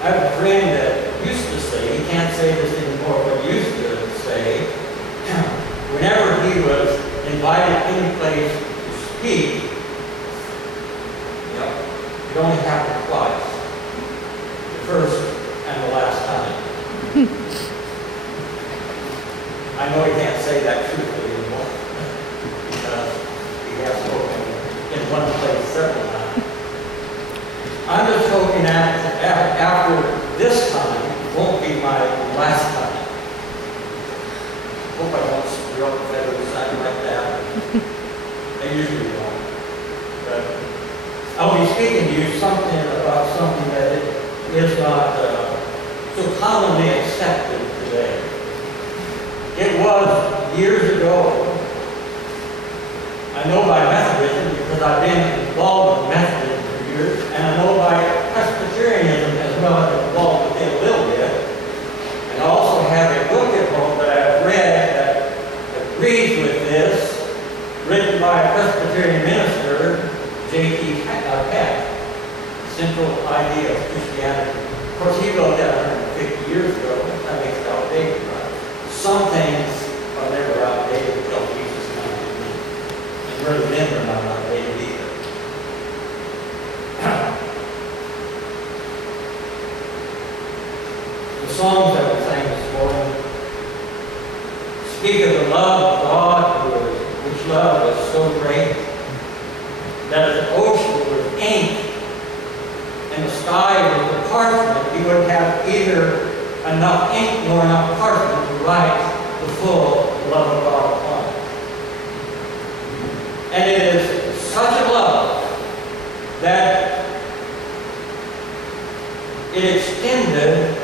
I have a friend that used to say, he can't say this anymore, but used to say, whenever he was invited any place to speak, it only happened twice. The first and the last time. I know he can't say that truthfully anymore because he has spoken in one place several times. I'm just hoping that after this time, it won't be my last time. Hope I won't screw up if I do something like that. I usually don't. But I'll be speaking to you about something that is not so commonly accepted today. It was years ago. I know by Methodism because I've been involved with Methodism for years, and I know by Presbyterianism as well as involved with it a little bit. And I also have a book at home that I've read that agrees with this, written by a Presbyterian minister, J.T. Peck, Central Idea of Christianity. Of course, he wrote that 150 years ago. That makes it outdated, right? Some things are never outdated until Jesus comes to me. And really then they're not outdated either. The songs that we sang this morning speak of the love of God, which love was so great that if the ocean was ink and the sky was the parchment, he would have either enough ink nor enough parchment to write the full love of God upon it. And it is such a love that it extended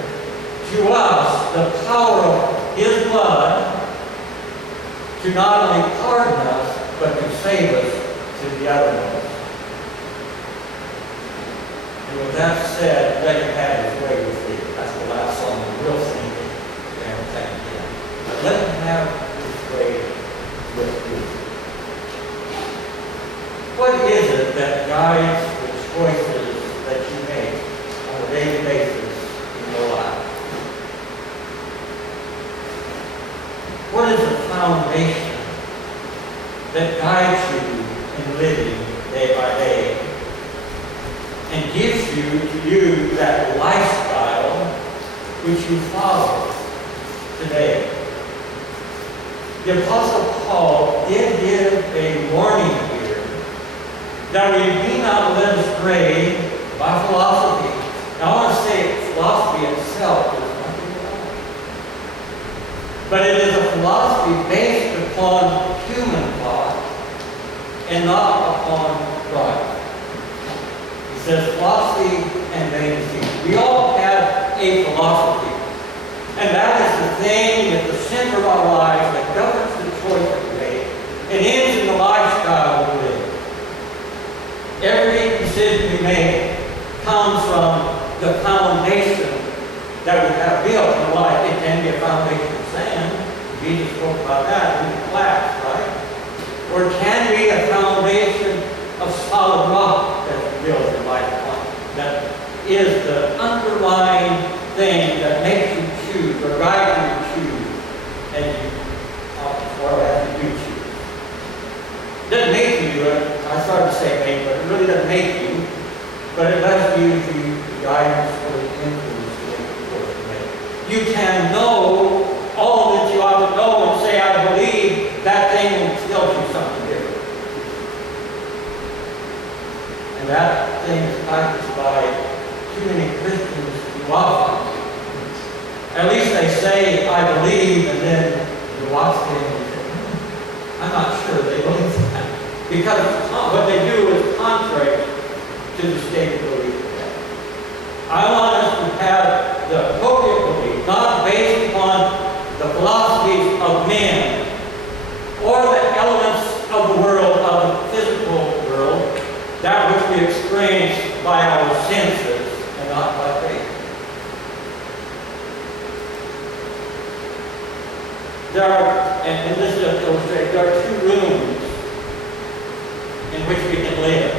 to us the power of His blood to not only pardon us, but to save us to the uttermost. And with that said, let Him have His way with thee. That's the last song we will sing and thank Him. But let Him have His way with thee. What is it that guides the choices that you make on a daily basis in your life? What is the foundation that guides you in living day by day and gives you that lifestyle which you follow today? The Apostle Paul did give a warning here that we be not led astray by philosophy. Now I want to say philosophy itself is nothing wrong, but it is a philosophy based upon human thought and not upon God. He says philosophy and vanity. We all have a philosophy. And that is the thing at the center of our lives that governs the choice that we make and ends in the lifestyle we live. Every decision we make comes from the foundation that we have built in life. It can be a foundation of sand. Jesus spoke about that in the class, right? Or it can be a foundation of solid rock that's built in life upon. That is the underlying thing that makes you choose, or guides you to choose, and you, well, as you do choose. It doesn't make you do it. I started to say make, but it really doesn't make you. But it does give you the guidance or the influence to make the choice to make. You can know all that you ought to know and say, I believe, that thing will still do something different. And that thing is practiced by too many Christians who often. At least they say, I believe, and then you watch them and you say, I'm not sure they believe that. Because what they do is contrary to the stated belief. I want us to have the appropriate belief, not based upon the philosophies of men or the elements of the world, of the physical world, that which we experience by our senses and not by faith. There are, and this just illustrates, there are two rooms in which we can live.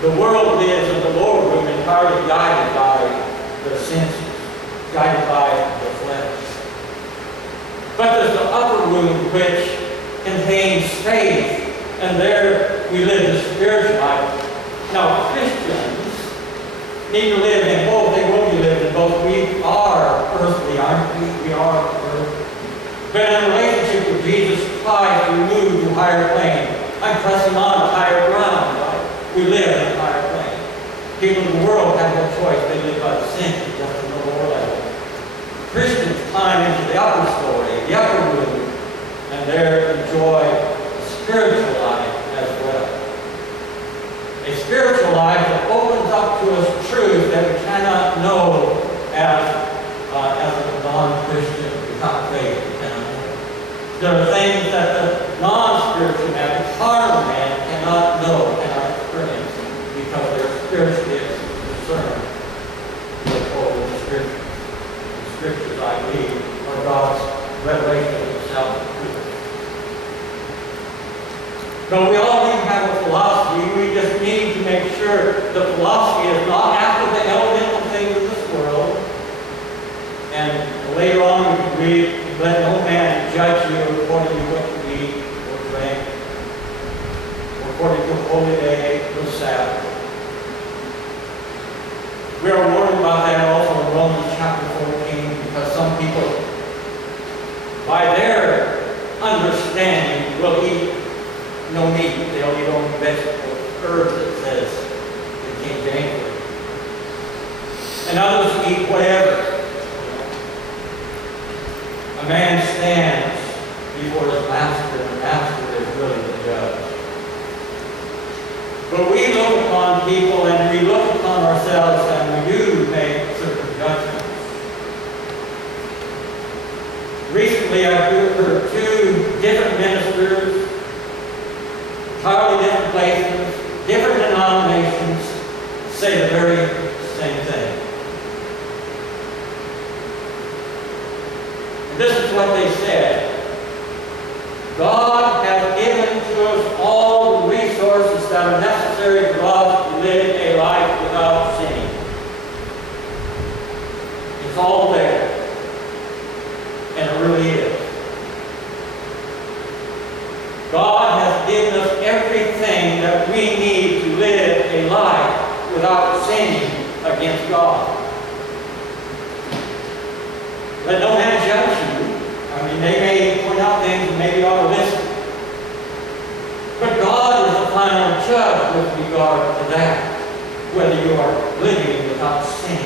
The world lives in the lower room entirely guided by their senses, guided by the flesh. But there's the upper room which contains faith, and there we live the spiritual life. Now, Christians need to live in both. They will be living in both. We are earthly, aren't we? We are earthly. But in relationship with Jesus Christ, we move to higher plane. I'm pressing on to higher ground. Right? We live in a higher plane. People in the world have no choice. They live by the senses, just in the lower level. Christians climb into the upper story, the upper room, and there enjoy a spiritual life as well. A spiritual life that opens up to us truths that we cannot know as a non-Christian without faith. There are things that the non-spiritual man, the carnal man, cannot know, cannot experience, because they're spiritually discerned with the Scriptures. The Scriptures, I believe, are God's revelation of Himself. But we all need to have a philosophy. We just need to make sure the philosophy is not after the elemental things of this world. And later on we can read, let no man judge you according to what you eat or drink, or according to a holy day or Sabbath. We are warned about that also in Romans chapter 14, because some people, by their understanding, will eat no meat. They'll eat only vegetables, herbs, it says in King James. And others eat whatever. A man stands before his master, and the master is really the judge. But we look upon people, and we look upon ourselves, and we do make certain judgments. Recently, I've heard two different ministers, entirely different places, different denominations, say the very same thing. And this is what they said. God has given to us all the resources that are necessary for us to live a life without sinning. It's all there. And it really is. God has given us everything that we need to live a life without sinning against God. Let no man judge you. I mean, they may point out things and maybe ought to listen. But God is the final judge with regard to that, whether you are living without sin.